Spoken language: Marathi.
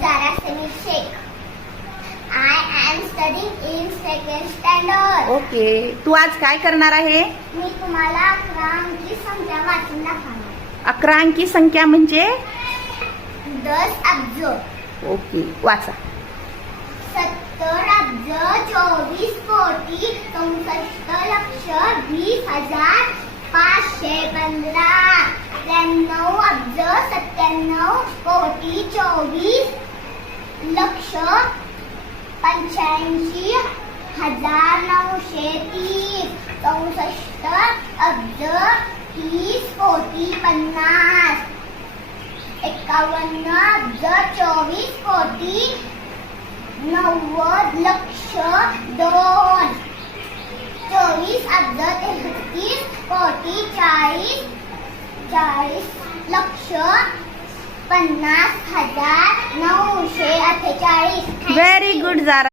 Zara Samir Sheikh. I am studying in second standard. Okay. तू आज काय करणार आहे? मी तुम्हाला अकरा अंकी संख्या वाचून दाखवणार. अकरा अंकी संख्या म्हणजे? दस अब्ज. ओके. वाचा. सत्तर अब्ज चोवीस कोटी चौसष्ट लक्ष वीस हजार पाचशे पंधरा. त्र्याण्णव अब्ज सत्त्याण्णव कोटी चोवीस लक्ष पंच्याऐंशी हजार नऊशे तीस. चौसष्ट अब्ज तीस कोटी पन्नास. एकावन्न अब्ज चोवीस कोटी नव्वद लक्ष दोन. चोवीस अब्ज तेहतीस कोटी चाळीस. चाळीस लक्ष पन्नास हजार नऊशे अठ्ठेचाळीस व्हेरी गुड जारा